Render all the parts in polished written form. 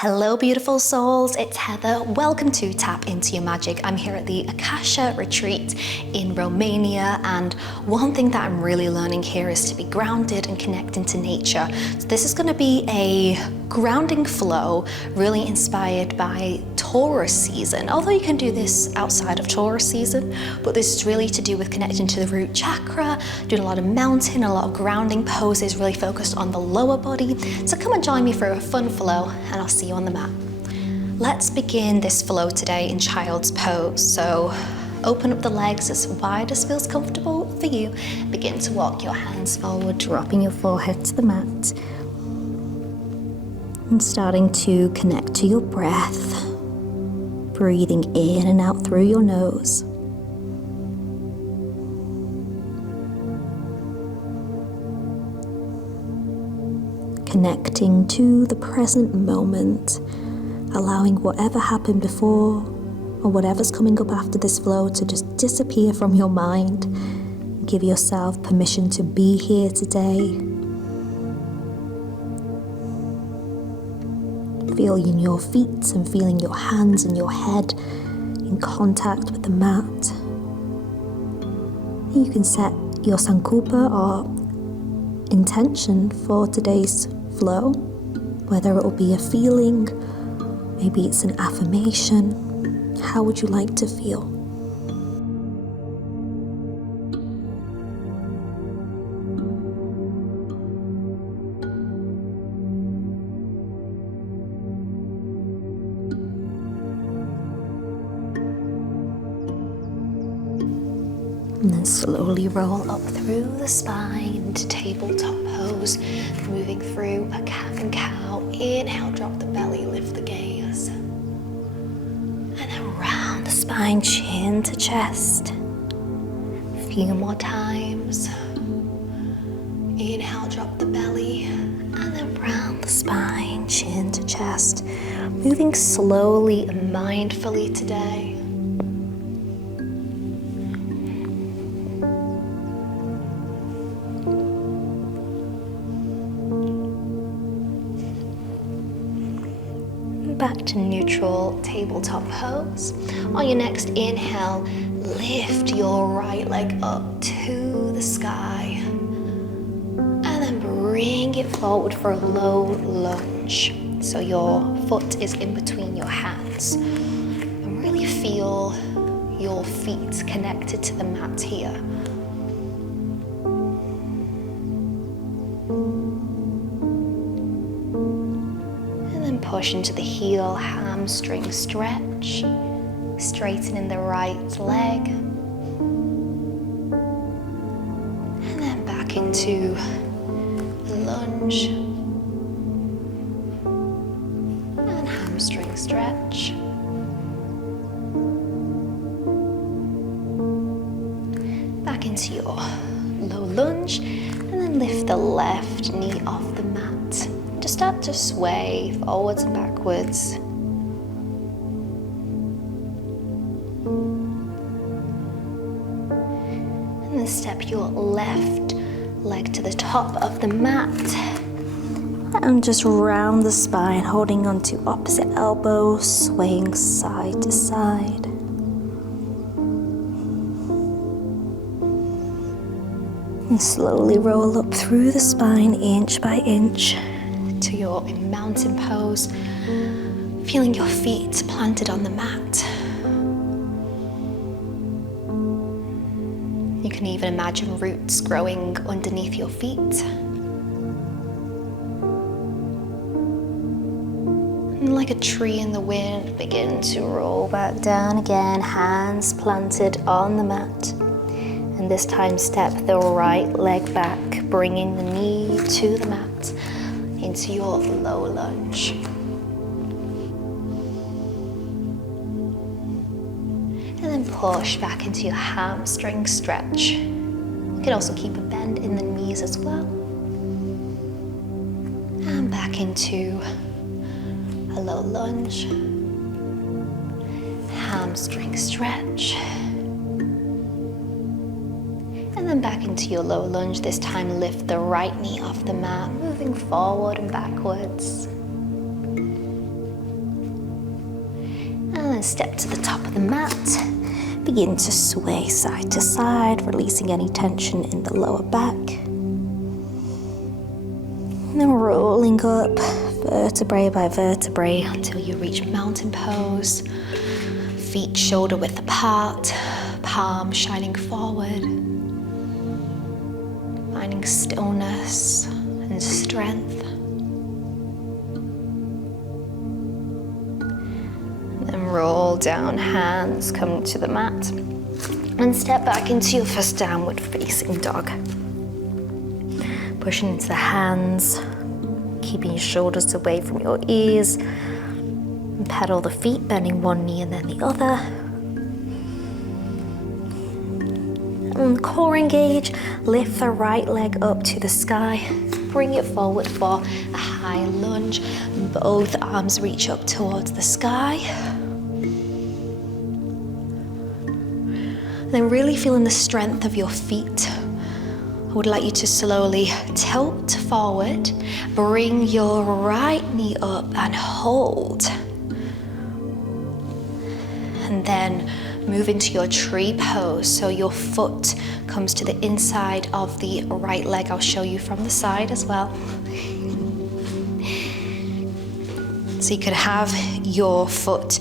Hello beautiful souls, it's Heather. Welcome to Tap Into Your Magic. I'm here at the Akasha retreat in Romania, and one thing that I'm really learning here is to be grounded and connecting to nature. So this is going to be a grounding flow, really inspired by Taurus season. Although you can do this outside of Taurus season, but this is really to do with connecting to the root chakra, doing a lot of mountain, a lot of grounding poses, really focused on the lower body. So come and join me for a fun flow, and I'll see you on the mat. Let's begin this flow today in child's pose. So open up the legs as wide as feels comfortable for you. Begin to walk your hands forward, dropping your forehead to the mat. And starting to connect to your breath. Breathing in and out through your nose. Connecting to the present moment, allowing whatever happened before or whatever's coming up after this flow to just disappear from your mind. Give yourself permission to be here today. Feeling your feet and feeling your hands and your head in contact with the mat. You can set your sankalpa or intention for today's flow, whether it will be a feeling, maybe it's an affirmation. How would you like to feel? And then slowly roll up through the spine to tabletop pose, moving through a cat and cow. Inhale, drop the belly, lift the gaze. And then round the spine, chin to chest. A few more times. Inhale, drop the belly, and then round the spine, chin to chest. Moving slowly and mindfully today. Back to neutral tabletop pose. On your next inhale, lift your right leg up to the sky. And then bring it forward for a low lunge. So your foot is in between your hands. And really feel your feet connected to the mat here. Push into the heel, hamstring stretch, straightening the right leg, and then back into lunge and hamstring stretch. Back into your low lunge, and then lift the left knee off the mat. Just start to sway forwards and backwards. And then step your left leg to the top of the mat. And just round the spine, holding onto opposite elbow, swaying side to side. And slowly roll up through the spine, inch by inch, to your mountain pose, feeling your feet planted on the mat. You can even imagine roots growing underneath your feet. And like a tree in the wind, begin to roll back down again, hands planted on the mat. And this time step the right leg back, bringing the knee to the mat. Into your low lunge. And then push back into your hamstring stretch. You can also keep a bend in the knees as well. And back into a low lunge. Hamstring stretch. And then back into your low lunge. This time lift the right knee off the mat, moving forward and backwards. step to the top of the mat. Begin to sway side to side, releasing any tension in the lower back. And then rolling up vertebrae by vertebrae until you reach mountain pose. Feet shoulder width apart, palms shining forward. Finding stillness and strength. Then roll down, hands come to the mat. And step back into your first downward facing dog. Pushing into the hands, keeping your shoulders away from your ears. And pedal the feet, bending one knee and then the other. And core engage, lift the right leg up to the sky. Bring it forward for a high lunge. Both arms reach up towards the sky. Then really feeling the strength of your feet. I would like you to slowly tilt forward, bring your right knee up and hold. And then move into your tree pose. So your foot comes to the inside of the right leg. I'll show you from the side as well. So you could have your foot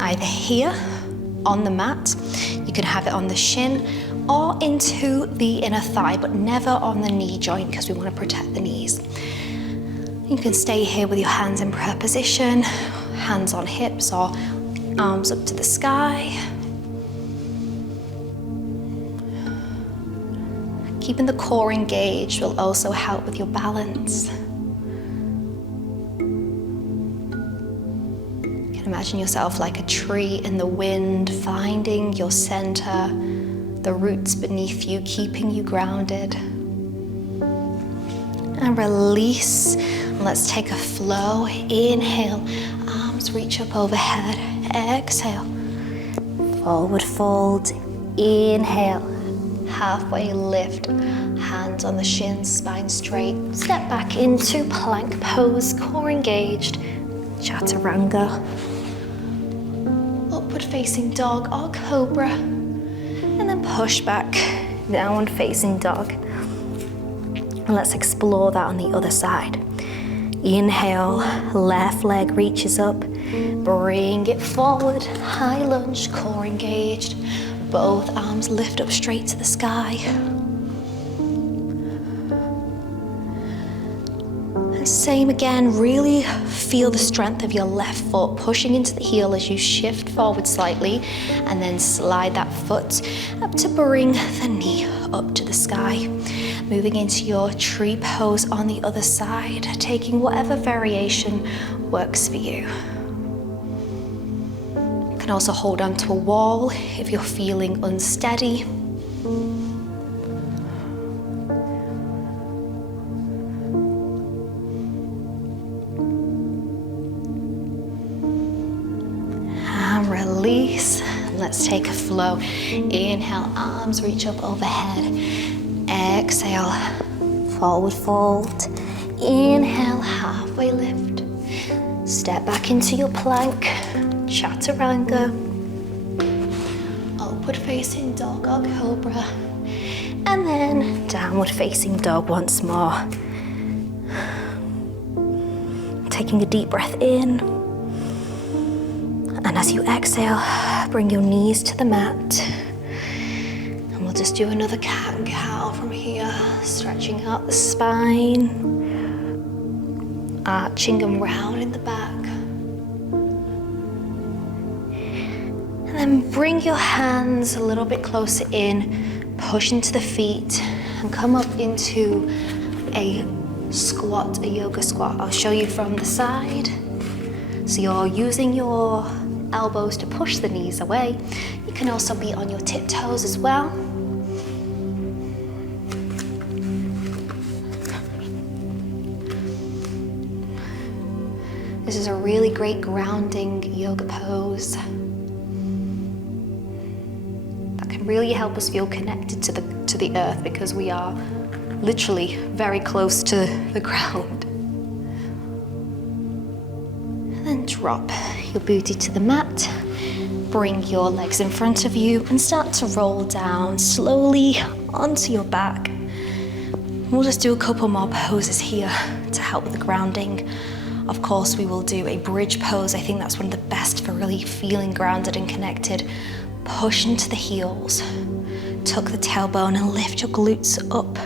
either here on the mat, you could have it on the shin or into the inner thigh, but never on the knee joint because we want to protect the knees. You can stay here with your hands in prayer position, hands on hips or arms up to the sky. Keeping the core engaged will also help with your balance. You can imagine yourself like a tree in the wind, finding your center, the roots beneath you, keeping you grounded. And release. Let's take a flow. Inhale, arms reach up overhead. Exhale, forward fold. Inhale, halfway lift, hands on the shins, spine straight. Step back into plank pose, core engaged. Chaturanga. Upward facing dog or cobra. And then push back, downward facing dog. And let's explore that on the other side. Inhale, left leg reaches up. Bring it forward, high lunge, core engaged. Both arms lift up straight to the sky. And same again, really feel the strength of your left foot pushing into the heel as you shift forward slightly and then slide that foot up to bring the knee up to the sky. Moving into your tree pose on the other side, taking whatever variation works for you. You can also hold onto a wall if you're feeling unsteady. And release. Let's take a flow. Inhale, arms reach up overhead. Exhale, forward fold. Inhale, halfway lift. Step back into your plank. Chaturanga, upward facing dog or cobra, and then downward facing dog once more. Taking a deep breath in, and as you exhale, bring your knees to the mat. And we'll just do another cat and cow from here, stretching out the spine, arching and round in the back. And then bring your hands a little bit closer in, push into the feet, and come up into a squat, a yoga squat. I'll show you from the side. So you're using your elbows to push the knees away. You can also be on your tiptoes as well. This is a really great grounding yoga pose. Really help us feel connected to the earth because we are literally very close to the ground. And then drop your booty to the mat. Bring your legs in front of you and start to roll down slowly onto your back. We'll just do a couple more poses here to help with the grounding. Of course, we will do a bridge pose. I think that's one of the best for really feeling grounded and connected. Push into the heels, tuck the tailbone and lift your glutes up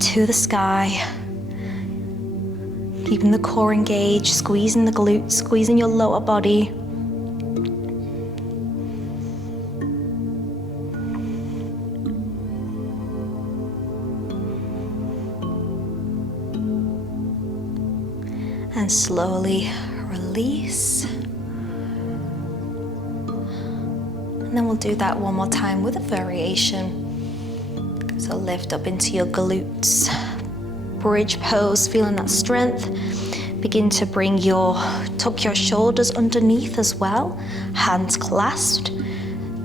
to the sky. Keeping the core engaged, squeezing the glutes, squeezing your lower body. And slowly release. And then we'll do that one more time with a variation. So lift up into your glutes. Bridge pose, feeling that strength. Begin to tuck your shoulders underneath as well. Hands clasped.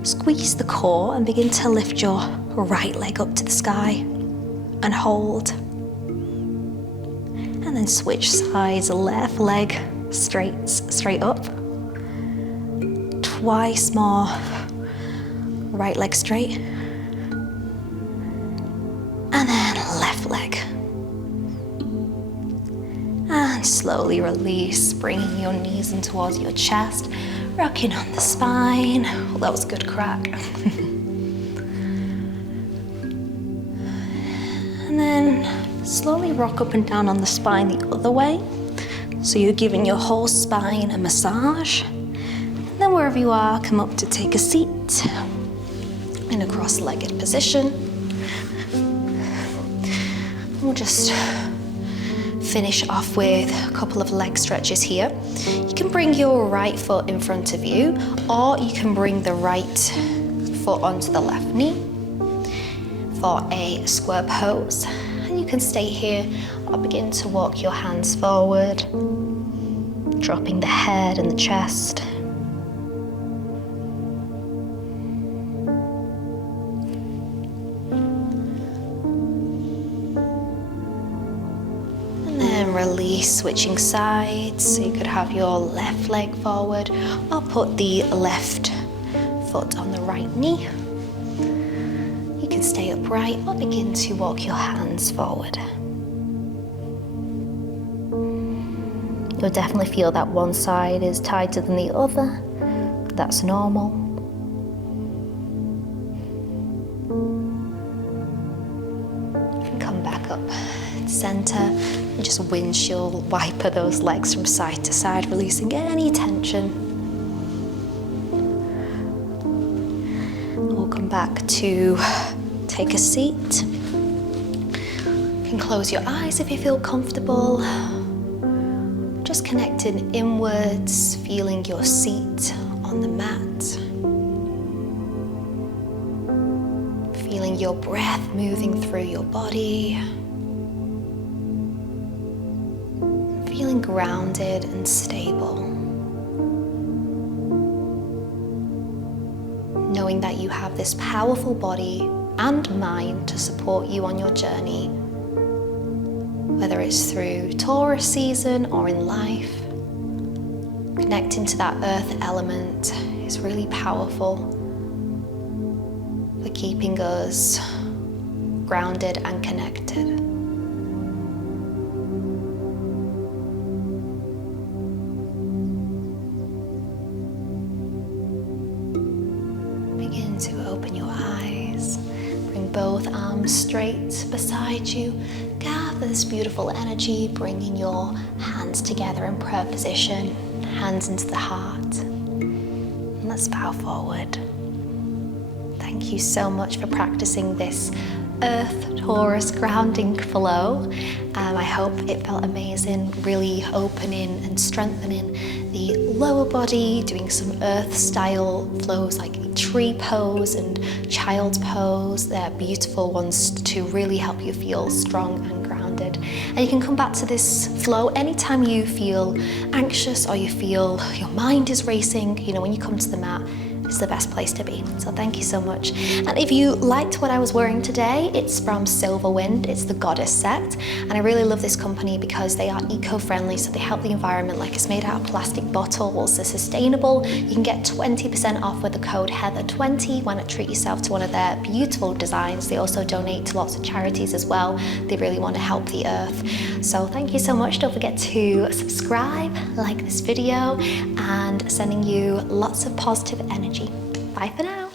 Squeeze the core and begin to lift your right leg up to the sky. And hold. And then switch sides, left leg straight up. Twice more. Right leg straight. And then left leg. And slowly release, bringing your knees in towards your chest, rocking on the spine. Oh, that was a good crack. And then slowly rock up and down on the spine the other way. So you're giving your whole spine a massage. And then wherever you are, come up to take a seat in a cross-legged position. We'll just finish off with a couple of leg stretches here. You can bring your right foot in front of you, or you can bring the right foot onto the left knee for a square pose. And you can stay here or begin to walk your hands forward, dropping the head and the chest. Release, switching sides, so you could have your left leg forward or put the left foot on the right knee. You can stay upright or begin to walk your hands forward. You'll definitely feel that one side is tighter than the other. That's normal. And come back up to center. And just windshield wiper those legs from side to side, releasing any tension. We'll come back to take a seat. You can close your eyes if you feel comfortable. Just connecting inwards, feeling your seat on the mat. Feeling your breath moving through your body. Feeling grounded and stable. Knowing that you have this powerful body and mind to support you on your journey, whether it's through Taurus season or in life. Connecting to that earth element is really powerful for keeping us grounded and connected. To open your eyes, bring both arms straight beside you, gather this beautiful energy, bringing your hands together in prayer position, hands into the heart, and let's bow forward. Thank you so much for practicing this Earth Taurus grounding flow. I hope it felt amazing, really opening and strengthening the lower body, doing some Earth style flows like tree pose and child's pose. They're beautiful ones to really help you feel strong and grounded. And you can come back to this flow anytime you feel anxious or you feel your mind is racing. You know, when you come to the mat, is the best place to be. So thank you so much. And if you liked what I was wearing today, it's from Silver Wind. It's the Goddess set. And I really love this company because they are eco-friendly, so they help the environment. Like, it's made out of plastic bottles, they're sustainable. You can get 20% off with the code Heather20 when you treat yourself to one of their beautiful designs. They also donate to lots of charities as well. They really want to help the earth. So thank you so much. Don't forget to subscribe, like this video, and sending you lots of positive energy. Bye for now.